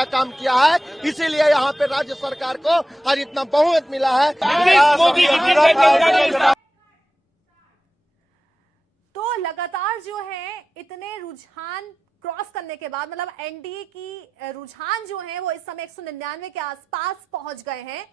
का काम किया है, इसीलिए यहाँ पे राज्य सरकार को आज इतना बहुमत मिला है। तो लगातार जो है इतने रुझान क्रॉस करने के बाद मतलब एनडीए की रुझान जो है वो इस समय 199 के आसपास पहुंच गए हैं।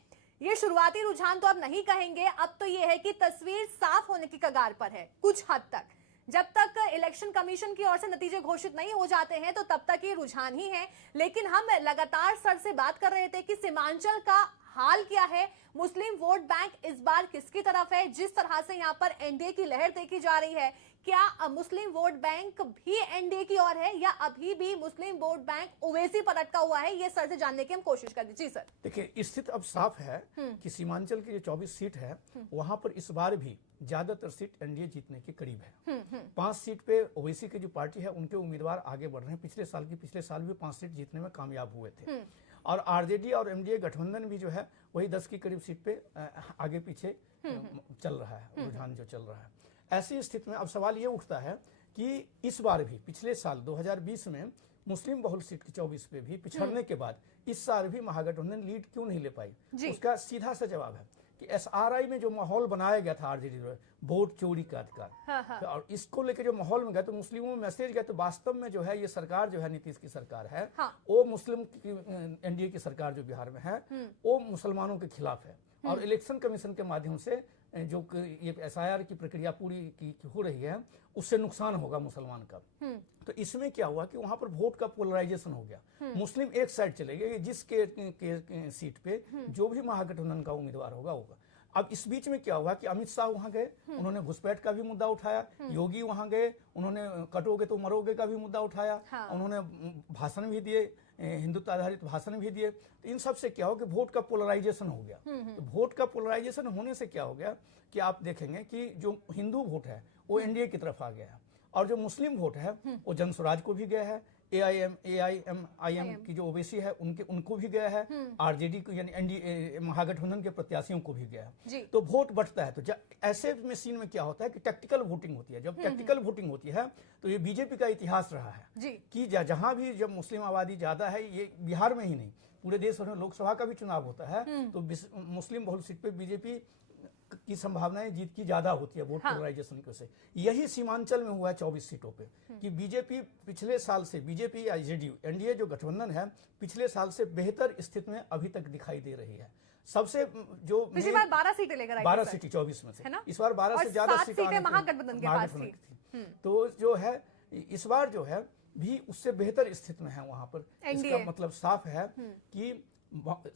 ये शुरुआती रुझान तो अब नहीं कहेंगे, अब तो ये है कि तस्वीर साफ होने की कगार पर है कुछ हद तक। जब तक इलेक्शन कमीशन की ओर से नतीजे घोषित नहीं हो जाते हैं तो तब तक ये रुझान ही है। लेकिन हम लगातार सर से बात कर रहे थे कि सीमांचल का हाल क्या है, मुस्लिम वोट बैंक इस बार किसकी तरफ है। जिस तरह से यहाँ पर एनडीए की लहर देखी जा रही है, क्या मुस्लिम वोट बैंक भी एनडीए की ओर है या अभी भी मुस्लिम वोट बैंक ओवैसी पर अटका हुआ है, ये सर से जानने की हम कोशिश कर जी सर। देखिए, स्थिति अब साफ है कि सीमांचल की जो 24 सीट है वहां पर इस बार भी ज्यादातर सीट एनडीए जीतने के करीब है। 5 सीट पे ओवैसी की जो पार्टी है उनके उम्मीदवार आगे बढ़ रहे हैं। पिछले साल भी 5 सीट जीतने में कामयाब हुए थे और आरजेडी और एमडीए गठबंधन भी जो है वही 10 की करीब सीट पे आगे पीछे चल रहा है, रुझान जो चल रहा है। ऐसी स्थिति में अब सवाल ये उठता है कि इस बार भी पिछले साल 2020 में मुस्लिम बहुल सीट की 24 पे भी पिछड़ने के बाद इस साल भी महागठबंधन लीड क्यों नहीं ले पाई? उसका सीधा सा जवाब है कि एसआरआई में जो माहौल बनाया गया था आरजेडी द्वारा वोट चोरी का अधिकार, और इसको लेकर जो माहौल में गया तो मुस्लिमों में मैसेज गया। तो वास्तव में जो है ये सरकार जो है नीतीश की सरकार है, वो मुस्लिम एनडीए की सरकार जो बिहार में है वो मुसलमानों के खिलाफ है। और इलेक्शन कमीशन के माध्यम से जो ये एसआईआर की प्रक्रिया पूरी की हो रही है उससे नुकसान होगा मुसलमान का। तो इसमें क्या हुआ कि वहां पर वोट का पोलराइजेशन हो गया। मुस्लिम एक साइड चले गए, जिस के सीट पे जो भी महागठबंधन का उम्मीदवार होगा। अब इस बीच में क्या हुआ कि अमित शाह वहां गए, उन्होंने घुसपैठ का भी मुद्दा उठाया। योगी वहां गए, उन्होंने कटोगे तो मरोगे का भी मुद्दा उठाया। उन्होंने भाषण भी दिए, हिंदुत्व आधारित भाषण भी दिए। तो इन सब से क्या हो कि वोट का पोलराइजेशन हो गया। तो वोट का पोलराइजेशन होने से क्या हो गया कि आप देखेंगे कि जो हिंदू वोट है वो एनडीए की तरफ आ गया है और जो मुस्लिम वोट है वो जन स्वराज को भी गया है। एआईएमआईएम की जो ओवैसी है उनको भी गया है। आरजेडी को यानी एनडीए महागठबंधन के प्रत्याशियों को भी गया है। तो वोट बढ़ता है। तो ऐसे में सीन में क्या होता है कि टैक्टिकल वोटिंग होती है। जब टैक्टिकल वोटिंग होती है तो ये बीजेपी का इतिहास रहा है कि जहां भी जब मुस्लिम आबादी ज्यादा है, ये बिहार में ही नहीं पूरे देश भर में लोकसभा का भी चुनाव होता है तो मुस्लिम बहुल सीट पे बीजेपी की संभावनाएं जीत की ज्यादा होती है वोट पोलराइजेशन की वजह से। यही सीमांचल में हुआ है 24 सीटों पे कि बीजेपी पिछले साल से बीजेपी या जेडीयू एनडीए जो गठबंधन है पिछले साल से बेहतर स्थिति में अभी तक दिखाई दे रही है। सबसे जो पिछली बार 12 सीटें लेकर आई 12 सीटें 24 में से, इस बार 12 से ज्यादा सीटें महागठबंधन के पास थी। तो जो है इस बार जो है भी उससे बेहतर स्थिति में है वहां पर। इसका मतलब साफ है कि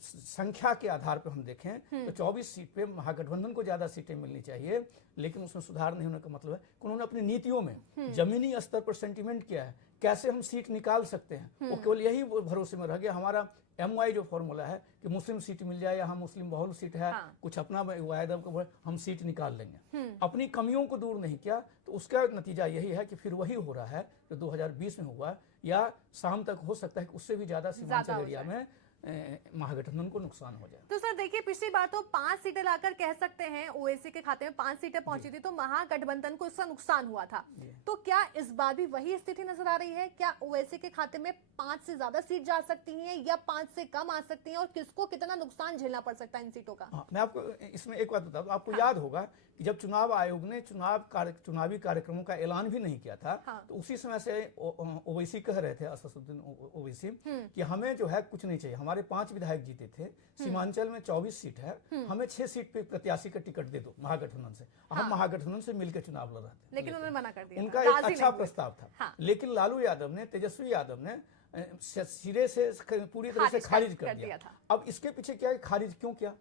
संख्या के आधार पर हम देखें तो 24 सीट पे महागठबंधन को ज्यादा सीटें मिलनी चाहिए, लेकिन उसमें सुधार नहीं होने का मतलब है कि उन्होंने अपनी नीतियों में जमीनी स्तर पर सेंटिमेंट किया है, कैसे हम सीट निकाल सकते हैं, वो केवल यही भरोसे में रह गया। हमारा एमवाई जो फॉर्मूला है कि मुस्लिम सीट मिल जाए, यहाँ मुस्लिम बहुल सीट है, कुछ अपना वायदा हम सीट निकाल लेंगे, अपनी कमियों को दूर नहीं किया। तो उसका नतीजा यही है कि फिर वही हो रहा है जो 2020 में हुआ, या शाम तक हो सकता है कि उससे भी ज्यादा सीमांचल एरिया में महागठबंधन को नुकसान हो जाए। तो सर देखिए, पिछली बार तो 5 सीटें लाकर कह सकते हैं ओवैसी के खाते में 5 सीटें पहुंची थी तो महागठबंधन को इसका नुकसान हुआ था। तो क्या इस बार भी वही स्थिति नजर आ रही है? क्या ओवैसी के खाते में 5 से ज्यादा सीट जा सकती हैं या 5 से कम आ सकती हैं, और किसको कितना नुकसान झेलना पड़ सकता है इन सीटों का? मैं आपको इसमें एक बात बता दूं, आपको याद होगा कि जब चुनाव आयोग ने चुनावी कार्यक्रमों का ऐलान भी नहीं किया था तो उसी समय से ओवैसी कह रहे थे, असदुद्दीन ओवैसी, कि हमें जो है कुछ नहीं चाहिए, हमारे 5 विधायक जीते थे, सीमांचल में 24 सीट है, हमें 6 सीट पे प्रत्याशी का टिकट दे दो महागठबंधन से, हम महागठबंधन से मिलकर चुनाव लड़ रहे थे। लेकिन उन्होंने मना कर दिया, उनका एक अच्छा प्रस्ताव था, लेकिन लालू यादव ने, तेजस्वी यादव ने सिरे से पूरी तरह से खारिज कर दिया। अब इसके पीछे क्या है, खारिज क्यों किया?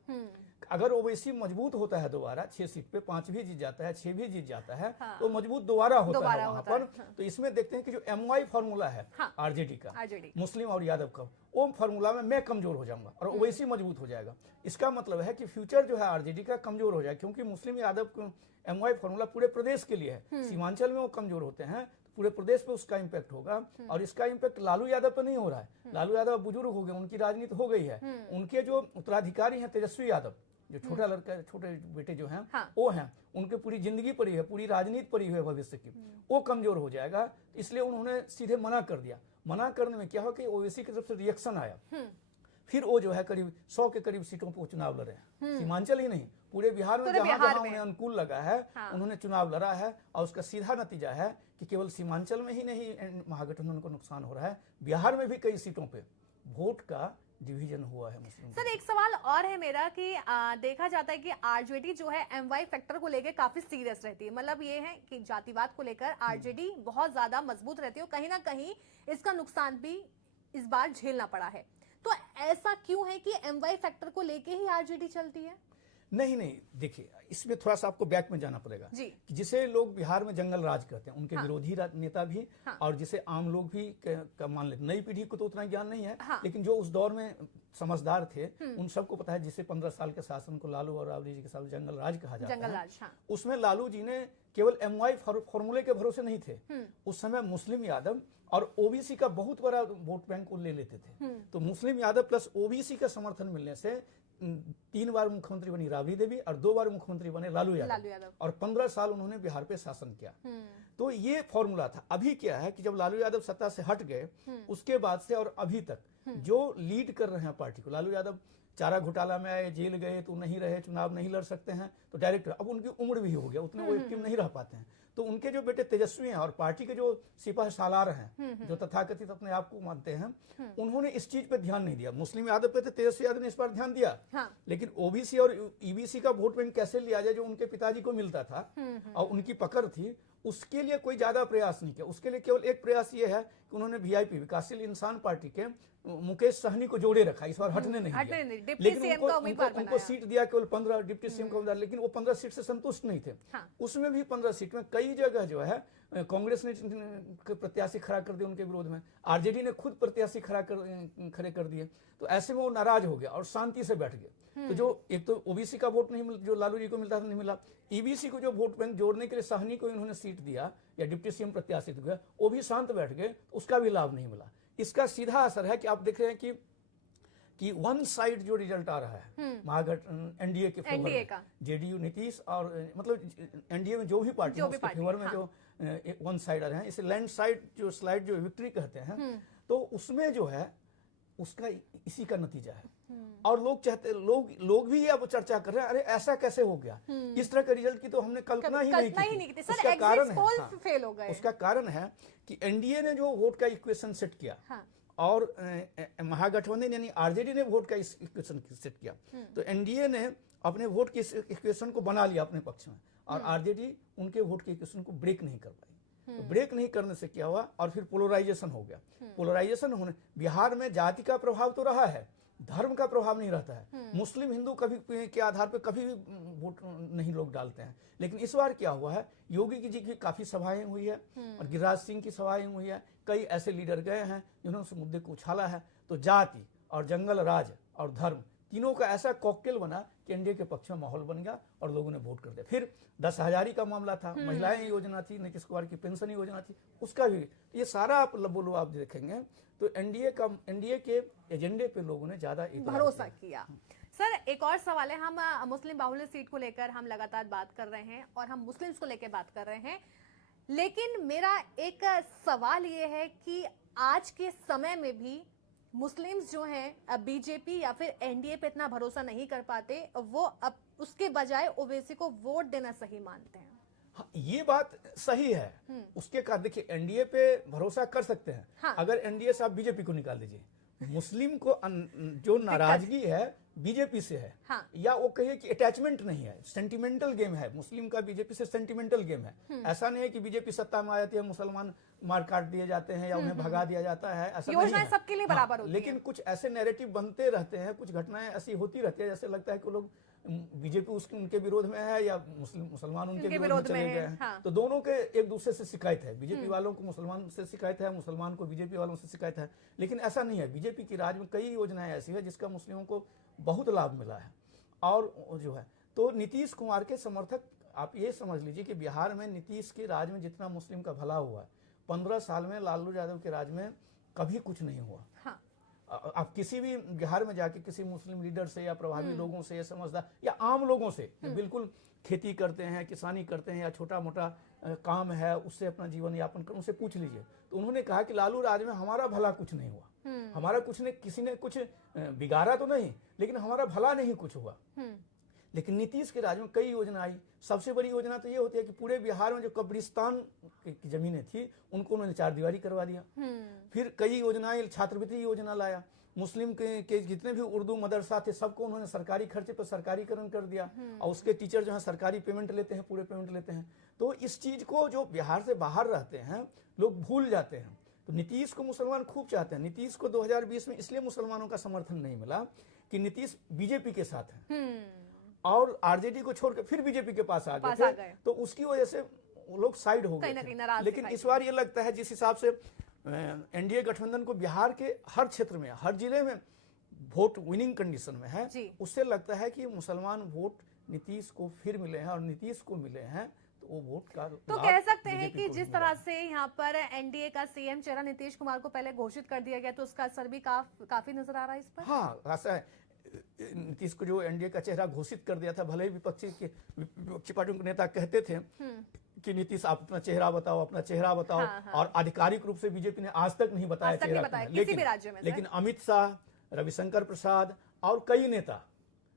अगर ओवैसी मजबूत होता है दोबारा 6 सीट पे 5 भी जीत जाता है, 6 भी जीत जाता है, तो मजबूत दोबारा होता है वहां पर। तो इसमें देखते हैं कि जो एमवाई फॉर्मूला है आरजेडी का, मुस्लिम और यादव का, वो फॉर्मूला में मैं कमजोर हो जाऊंगा और ओवैसी मजबूत हो जाएगा। इसका मतलब है कि फ्यूचर जो है आरजेडी का कमजोर हो जाएगा, क्योंकि मुस्लिम यादव एमवाई फॉर्मूला पूरे प्रदेश के लिए है। सीमांचल में वो कमजोर होते हैं, पूरे प्रदेश पे उसका इम्पैक्ट होगा, और इसका इम्पैक्ट लालू यादव पे नहीं हो रहा है। लालू यादव बुजुर्ग हो गए, उनकी राजनीति हो गई है, उनके जो उत्तराधिकारी हैं तेजस्वी यादव, जो छोटा लड़का, छोटे बेटे जो हैं वो हैं, उनके पूरी जिंदगी पड़ी है, पूरी राजनीति पड़ी हुई है भविष्य की, वो कमजोर हो जाएगा। इसलिए उन्होंने सीधे मना कर दिया। मना करने में क्या हो कि ओवैसी की तरफ से रिएक्शन आया, फिर वो जो है करीब 100 के करीब सीटों पर चुनाव लड़े हैं। सीमांचल ही नहीं, पूरे बिहार में जहां जहां उन्हें अनुकूल लगा है उन्होंने चुनाव लड़ा है, और उसका सीधा नतीजा है कि केवल सीमांचल में ही नहीं महागठबंधन को नुकसान हो रहा है, बिहार में भी कई सीटों पे वोट का डिवीजन हुआ है मुस्लिम। सर एक सवाल और है मेरा कि देखा जाता है कि आरजेडी जो है एमवाई फैक्टर को लेकर काफी सीरियस रहती है, मतलब ये है कि जातिवाद को लेकर आरजेडी बहुत ज्यादा मजबूत रहती है और कहीं ना कहीं इसका नुकसान भी इस बार झेलना पड़ा है। तो ऐसा क्यों है कि एमवाई फैक्टर को लेके ही आरजेडी चलती है? नहीं, देखिए इसमें थोड़ा सा आपको बैक में जाना पड़ेगा कि जिसे लोग बिहार में जंगल राज कहते हैं, उनके विरोधी नेता भी और जिसे आम लोग भी मान लेते, नई पीढ़ी को तो उतना ज्ञान नहीं है, लेकिन जो उस दौर में समझदार थे उन सबको पता है, जिसे 15 साल के शासन को लालू और राबड़ी जी के साथ जंगल राज कहा जाता है। उसमें लालू जी ने केवल एमवाई फॉर्मूले के भरोसे नहीं थे, उस समय मुस्लिम यादव और ओबीसी का बहुत बड़ा वोट बैंक को ले लेते थे। तो मुस्लिम यादव प्लस ओबीसी का समर्थन मिलने से 3 बार मुख्यमंत्री बनी राबड़ी देवी और 2 बार मुख्यमंत्री बने लालू यादव और 15 साल उन्होंने बिहार पे शासन किया। तो ये फॉर्मूला था। अभी क्या है कि जब लालू यादव सत्ता से हट गए उसके बाद से और अभी तक जो लीड कर रहे हैं पार्टी को, लालू यादव चारा घोटाला में आए, जेल गए तो नहीं रहे, चुनाव नहीं लड़ सकते हैं, तो डायरेक्ट अब उनकी उम्र भी हो गया, उतने वो एक्टिव नहीं रह पाते हैं। तो उनके जो बेटे तेजस्वी हैं और पार्टी के जो सिपाह सालार हैं, जो तथाकथित अपने आप को मानते हैं, उन्होंने इस चीज पे ध्यान नहीं दिया। मुस्लिम यादव पे तो तेजस्वी यादव ने इस बार ध्यान दिया, लेकिन ओबीसी और ईबीसी का वोट बैंक कैसे लिया जाए जो उनके पिताजी को मिलता था और उनकी पकड़ थी, उसके लिए कोई ज्यादा प्रयास नहीं किया। उसके लिए केवल एक प्रयास ये है कि उन्होंने वीआईपी विकासशील इंसान पार्टी के मुकेश सहनी को जोड़े रखा, इस बार हटने नहीं दिया। लेकिन उनको सीट दिया केवल 15 डिप्टी सीएम का उम्मीदवार, लेकिन वो 15 सीट से संतुष्ट नहीं थे। उसमें भी 15 सीट में कई जगह जो है कांग्रेस ने प्रत्याशी खड़ा कर दिया उनके विरोध में, आरजेडी ने खुद प्रत्याशी खड़े कर दिए। तो ऐसे में वो नाराज हो गया और शांति से बैठ गए। तो जो एक तो ओबीसी का वोट नहीं मिला, जो लालू जी को मिलता था नहीं मिला, ईबीसी को जो वोट बैंक जोड़ने के लिए सहनी को इन्होंने सीट दिया या डिप्टी सीएम प्रत्याशी दिया, वो भी शांत बैठ गए, उसका भी लाभ नहीं मिला। इसका सीधा असर है कि आप देख रहे हैं कि वन साइड जो रिजल्ट आ रहा है महागठबंधन एनडीए के फेवर में, जेडीयू नीतीश और मतलब एनडीए में जो भी पार्टी है उसके फेवर में जो वन साइड आ रहे हैं, इसे लैंड साइड जो स्लाइड जो विक्ट्री कहते हैं, तो उसमें जो है उसका इसी का नतीजा है। और लोग चाहते लोग भी अब चर्चा कर रहे हैं, अरे ऐसा कैसे हो गया, इस तरह के रिजल्ट की तो हमने कल्पना ही नहीं की थी। उसका कारण है फेल हो गए। उसका कारण है कि एनडीए ने जो वोट का इक्वेशन सेट किया और महागठबंधन यानी आरजेडी ने वोट का इक्वेशन सेट किया, तो एनडीए ने अपने वोट के इक्वेशन को बना लिया अपने पक्ष में और आरजेडी उनके वोट के इक्वेशन को ब्रेक नहीं कर पाई। तो ब्रेक नहीं करने से क्या हुआ, और फिर पोलराइजेशन हो गया। पोलराइजेशन होने, बिहार में जाति का प्रभाव तो रहा है, धर्म का प्रभाव नहीं रहता है। मुस्लिम हिंदू कभी के आधार पर कभी भी वोट नहीं लोग डालते हैं, लेकिन इस बार क्या हुआ है, योगी जी की काफी सभाएं हुई है और गिरिराज सिंह की सभाएं हुई है, कई ऐसे लीडर गए हैं जिन्होंने उस मुद्दे को उछाला है। तो जाति और जंगल राज और धर्म तीनों का ऐसा कॉकटेल बना कि एनडीए के पक्ष में माहौल बन गया और लोगों ने वोट कर दिया। फिर 10,000 का मामला था, महिलाएं योजना थी, नीतीश कुमार की पेंशन योजना थी, उसका भी ये सारा आप बोलो आप देखेंगे तो एनडीए के एजेंडे पे लोगों ने ज्यादा भरोसा किया। सर एक और सवाल है, हम मुस्लिम बाहुल्य सीट को लेकर हम लगातार बात कर रहे हैं और हम मुस्लिम्स को लेकर बात कर रहे हैं, लेकिन मेरा एक सवाल ये है कि आज के समय में भी मुस्लिम्स जो हैं बीजेपी या फिर एनडीए पे इतना भरोसा नहीं कर पाते, वो अब उसके बजाय ओवैसी को वोट देना सही मानते हैं। हाँ, ये बात सही है। उसके कारण देखिए एनडीए पे भरोसा कर सकते हैं। हाँ। अगर एनडीए से आप बीजेपी को निकाल दीजिए, मुस्लिम को जो नाराजगी है बीजेपी से है। हाँ। या वो कहिए कि अटैचमेंट नहीं है, सेंटिमेंटल गेम है, मुस्लिम का बीजेपी से सेंटिमेंटल गेम है। ऐसा नहीं है कि बीजेपी सत्ता में आ जाती है मुसलमान मार काट दिए जाते हैं या उन्हें भगा दिया जाता है, ऐसा नहीं है। सबके लिए बराबर होती है। लेकिन कुछ ऐसे नैरेटिव बनते रहते हैं, कुछ घटनाएं ऐसी होती रहती है जैसे लगता है कि लोग बीजेपी उनके विरोध में है या मुसलमान उनके विरोध में चले गए हैं। हाँ। तो दोनों के एक दूसरे से शिकायत है, बीजेपी वालों को मुसलमान से शिकायत है, मुसलमान को बीजेपी वालों से शिकायत है। लेकिन ऐसा नहीं है, बीजेपी की राज में कई योजनाएं ऐसी है जिसका मुस्लिमों को बहुत लाभ मिला है। और जो है तो नीतीश कुमार के समर्थक आप ये समझ लीजिए कि बिहार में नीतीश के राज में जितना मुस्लिम का भला हुआ, 15 साल में लालू यादव के राज में कभी कुछ नहीं हुआ। हाँ। आप किसी भी बिहार में जाके किसी मुस्लिम लीडर से या प्रभावी लोगों से या समझदार या आम लोगों से जो बिल्कुल खेती करते हैं, किसानी करते हैं या छोटा मोटा काम है उससे अपना जीवन यापन कर, उनसे पूछ लीजिए तो उन्होंने कहा कि लालू राज में हमारा भला कुछ नहीं हुआ, हमारा कुछ ने किसी ने कुछ बिगाड़ा तो नहीं लेकिन हमारा भला नहीं कुछ हुआ। लेकिन नीतीश के राज में कई योजना आई। सबसे बड़ी योजना तो ये होती है कि पूरे बिहार में जो कब्रिस्तान की जमीनें थी उनको उन्होंने 4 दीवारी करवा दिया। फिर कई योजनाएं, छात्रवृत्ति योजना लाया, मुस्लिम के जितने भी उर्दू मदरसा थे सबको उन्होंने सरकारी खर्चे पर सरकारीकरण कर दिया और उसके टीचर जो है सरकारी पेमेंट लेते हैं, पूरे पेमेंट लेते हैं। तो इस चीज को जो बिहार से बाहर रहते हैं लोग भूल जाते हैं। तो नीतीश को मुसलमान खूब चाहते हैं। नीतीश को 2020 में इसलिए मुसलमानों का समर्थन नहीं मिला कि नीतीश बीजेपी के साथ है और आरजेडी को छोड़कर फिर बीजेपी के पास आ गए थे, तो उसकी वजह से वो लोग साइड हो गए थे। लेकिन इस बार ये लगता है जिस हिसाब से एनडीए गठबंधन को बिहार के हर क्षेत्र में, हर जिले में वोट विनिंग कंडीशन में है, उससे लगता है कि मुसलमान वोट नीतीश को फिर मिले हैं और नीतीश को मिले हैं तो वो वोट का तो कह सकते हैं कि जिस तरह से यहाँ पर एनडीए का सीएम चेहरा नीतीश कुमार को पहले घोषित कर दिया गया तो उसका असर भी काफी नजर आ रहा है इस पर। हाँ, ऐसा है। नीतीश को जो एनडीए का चेहरा घोषित कर दिया था, भले ही विपक्षी पार्टियों के नेता कहते थे कि नीतीश आप अपना चेहरा बताओ, अपना चेहरा बताओ, और आधिकारिक रूप से बीजेपी ने आज तक नहीं बताया चेहरा। लेकिन अमित शाह, रविशंकर प्रसाद और कई नेता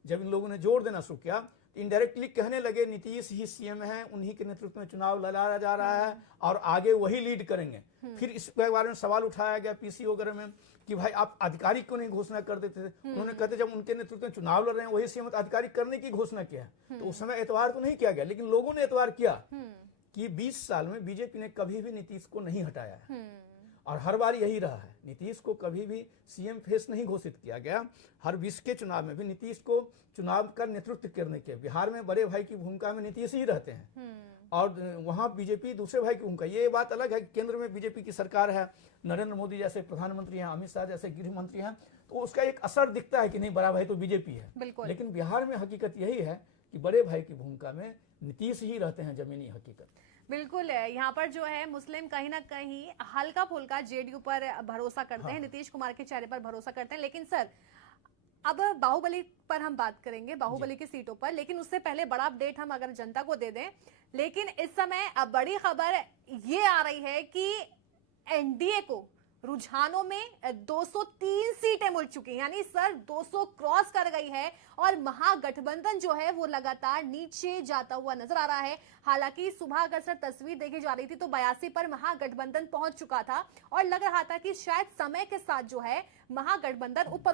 जब इन लोगों ने जोर देना शुरू किया, इनडायरेक्टली कहने लगे नीतीश ही सीएम है, उन्हीं के नेतृत्व में चुनाव लड़ा जा रहा है और आगे वही लीड करेंगे। फिर इस बारे में सवाल उठाया गया पीसी वगैरह में कि भाई आप आधिकारिक क्यों नहीं घोषणा कर देते थे। उन्होंने कहते जब उनके नेतृत्व में चुनाव लड़ रहे हैं वही सीएम आधिकारिक करने की घोषणा किया है। तो उस समय एतवार तो नहीं किया गया, लेकिन लोगों ने एतवार किया कि 20 साल में बीजेपी ने कभी भी नीतीश को नहीं हटाया है और हर बार यही रहा है। नीतीश को कभी भी सीएम फेस नहीं घोषित किया गया। हर 20 के चुनाव में भी नीतीश को चुनाव का नेतृत्व करने के, बिहार में बड़े भाई की भूमिका में नीतीश ही रहते हैं और वहां बीजेपी दूसरे भाई की भूमिका। ये बात अलग है कि केंद्र में बीजेपी की सरकार है, नरेंद्र मोदी जैसे प्रधानमंत्री हैं, अमित शाह जैसे गृह मंत्री हैं, तो उसका एक असर दिखता है कि नहीं बड़ा भाई तो बीजेपी है। लेकिन बिहार में हकीकत यही है कि बड़े भाई की भूमिका में नीतीश ही रहते हैं, जमीनी हकीकत। बिल्कुल है। यहाँ पर जो है मुस्लिम कहीं ना कहीं हल्का फुल्का जेडीयू पर भरोसा करते हैं, नीतीश कुमार के चेहरे पर भरोसा करते हैं। लेकिन सर अब बाहुबली पर हम बात करेंगे, बाहुबली की सीटों पर, लेकिन उससे पहले बड़ा अपडेट हम अगर जनता को दे दें। लेकिन इस समय अब बड़ी खबर ये आ रही है कि एनडीए को रुझानों में 203 सीटें मिल चुकी हैं, यानी सर 200 क्रॉस कर गई है और महागठबंधन जो है वो लगातार नीचे जाता हुआ नजर आ रहा है। हालांकि सुबह अगर सर तस्वीर देखी जा रही थी तो 82 पर महागठबंधन पहुंच चुका था और लग रहा था कि शायद समय के साथ जो है महागठबंधन ऊपर